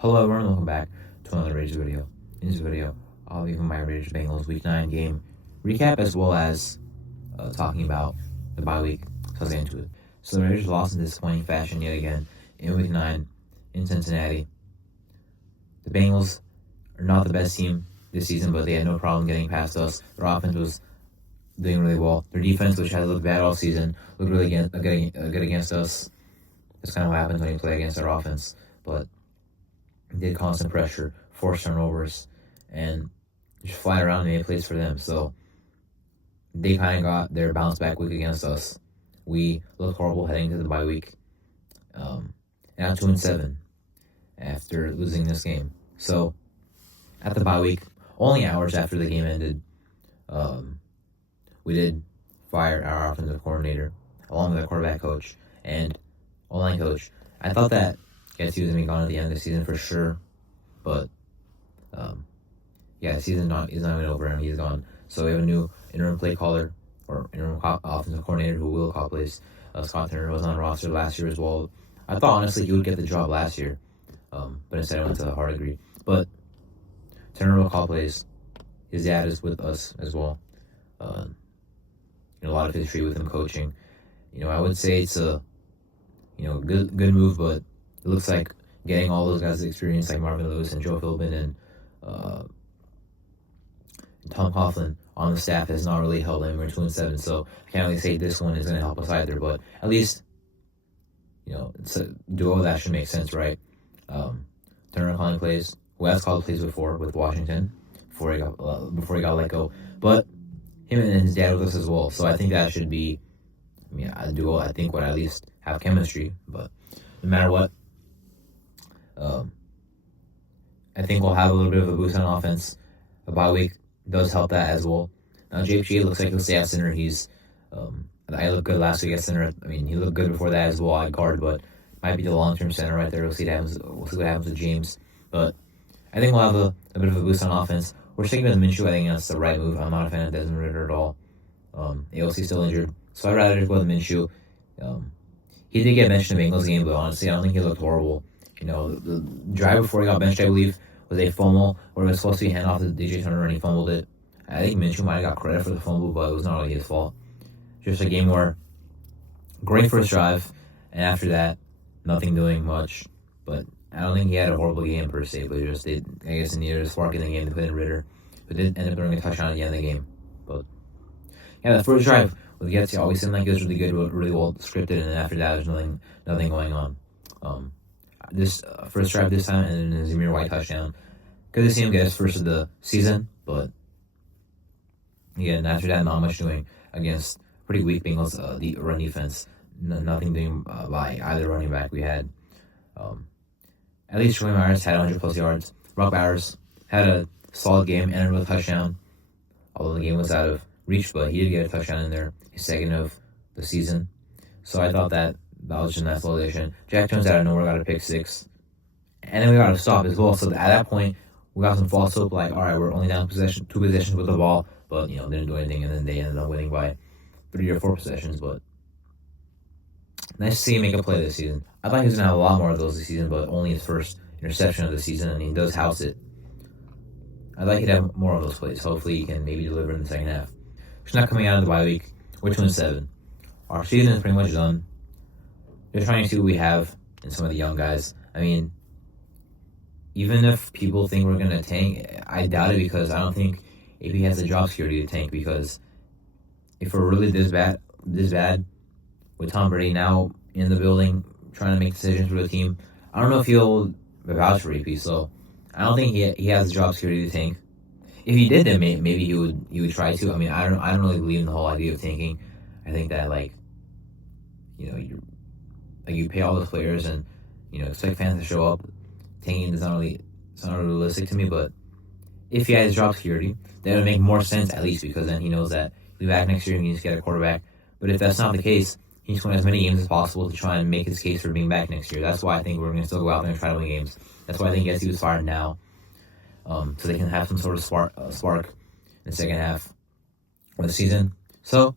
Hello everyone, welcome back to another Raiders video. In this video, I'll be giving my Raiders Bengals Week 9 game recap as well as talking about the bye week. So let's get into it. So the Raiders lost in disappointing fashion yet again in Week 9 in Cincinnati. The Bengals are not the best team this season, but they had no problem getting past us. Their offense was doing really well. Their defense, which has looked bad all season, looked really good against us. That's kind of what happens when you play against our offense. But did constant pressure, forced turnovers, and just fly around and made plays for them. So they kind of got their bounce back week against us. We looked horrible heading to the bye week. Now 2-7 after losing this game. So at the bye week, only hours after the game ended, we did fire our offensive coordinator along with our quarterback coach and O-line coach. I thought that Getty was going to be gone at the end of the season for sure, but the season is not even over and he's gone. So we have a new interim play caller or interim offensive coordinator who will call plays. Scott Turner was on the roster last year as well. I thought honestly he would get the job last year, but instead I went to Hardigree. But Turner will call plays. His dad is with us as well. A lot of history with him coaching. I would say it's a good move, but it looks like getting all those guys' experience like Marvin Lewis and Joe Philbin and Tom Coughlin on the staff has not really helped them. We're 2-7, so I can't really say this one is going to help us either. But at least it's a duo that should make sense, right? Turner calling plays, who has called plays before with Washington before he got let go, but him and his dad with us as well. So I think that should be a duo. I think would at least have chemistry. But no matter what, I think we'll have a little bit of a boost on offense. A bye week does help that as well. Now, JPA looks like he'll stay at center. I looked good last week at center. He looked good before that as well at guard, but might be the long-term center right there. We'll see what happens with James. But I think we'll have a bit of a boost on offense. We're sticking with Minshew. I think that's the right move. I'm not a fan of Desmond Ridder at all. AOC still injured, so I'd rather just go with Minshew. He did get benched in the Bengals game, but honestly, I don't think he looked horrible. The drive before he got benched, I believe, was a fumble where it was supposed to be handed off to DJ Turner and he fumbled it. I think Minshew might have got credit for the fumble, but it was not really his fault. Just a game where great first drive, and after that, nothing doing much. But I don't think he had a horrible game per se, but it needed a spark in the game to put in Ridder, but did end up throwing a touchdown at the end of the game. But the first drive with Getty always seemed like it was really good, really well scripted, and then after that, there's nothing going on. This first drive this time, and then a Zamir White touchdown. Good to see him get his first of the season, but again, after that, not much doing against pretty weak Bengals, the run defense. Nothing doing by either running back we had. At least Troy Myers had 100-plus yards. Brock Bowers had a solid game and a touchdown, although the game was out of reach, but he did get a touchdown in there, his second of the season. So I thought that was just a nice little addition. Jack Jones out of nowhere got a pick six. And then we got a stop as well. So at that point, we got some false hope, like, all right, we're only down two possessions with the ball, but, didn't do anything, and then they ended up winning by 3 or 4 possessions, but nice to see him make a play this season. I thought he was going to have a lot more of those this season, but only his first interception of the season, and he does house it. I'd like to have more of those plays. Hopefully he can maybe deliver in the second half. He's not coming out of the bye week. We're 2-7. Our season is pretty much done. Just trying to see what we have in some of the young guys. Even if people think we're going to tank, I doubt it because I don't think AP has the job security to tank, because if we're really this bad with Tom Brady now in the building trying to make decisions for the team, I don't know if he'll vouch for AP. So I don't think he has the job security to tank. If he did, then maybe he would try to. I don't really believe in the whole idea of tanking. I think that you pay all those players and expect fans to show up. Tanking is not realistic to me. But if he has job security, that would make more sense, at least because then he knows that he'll be back next year and he needs to get a quarterback. But if that's not the case, he needs to win as many games as possible to try and make his case for being back next year. That's why I think we're going to still go out there and try to win games. That's why I think Getty was fired now, so they can have some sort of spark in the second half of the season. So,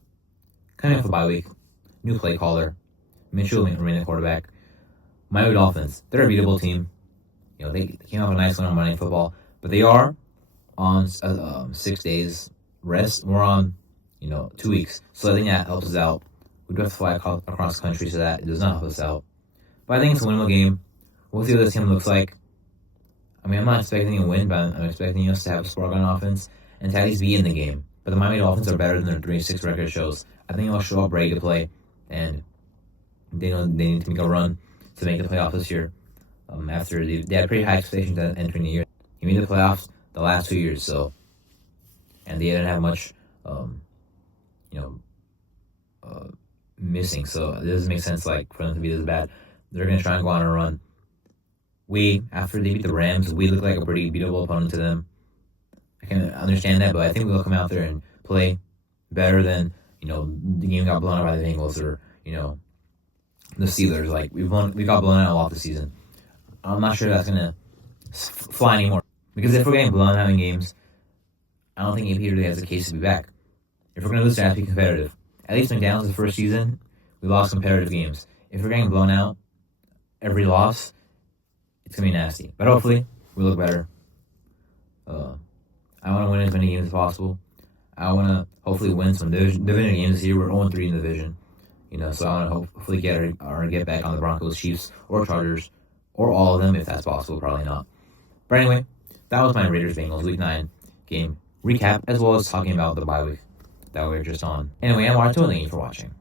coming off a bye week, new play caller, Minshew will remain the quarterback. Miami Dolphins, they're a beatable team. They came off a nice win on Monday Night Football, but they are on 6 days rest. We're on 2 weeks, so I think that helps us out. We do have to fly across the country, so that it does not help us out. But I think it's a winnable game. We'll see what this team looks like. I mean, I'm not expecting a win, but I'm expecting us to have a spark on offense and to at least be in the game. But the Miami Dolphins are better than their 3-6 record shows. I think they'll show up ready to play, and they need to make a run to make the playoffs this year. After they had pretty high expectations entering the year, he made the playoffs the last 2 years, and they didn't have much, missing. So it doesn't make sense for them to be this bad. They're gonna try and go on a run. After they beat the Rams, we look like a pretty beatable opponent to them. I can understand that, but I think we'll come out there and play better than the game got blown out by the Bengals or the Steelers. We got blown out a lot this season. I'm not sure that's gonna fly anymore, because if we're getting blown out in games, I don't think AP really has a case to be back. If we're gonna lose, it has to be competitive. At least McDaniels, the first season, we lost competitive games. If we're getting blown out every loss, it's going to be nasty. But hopefully, we look better. I want to win as many games as possible. I want to hopefully win some division games this year. We're 0-3 in the division. So I want to hopefully get back on the Broncos, Chiefs, or Chargers, or all of them if that's possible. Probably not. But anyway, that was my Raiders-Bengals Week 9 game recap, as well as talking about the bye week that we were just on. Anyway, I'm Arto, and thank you for watching.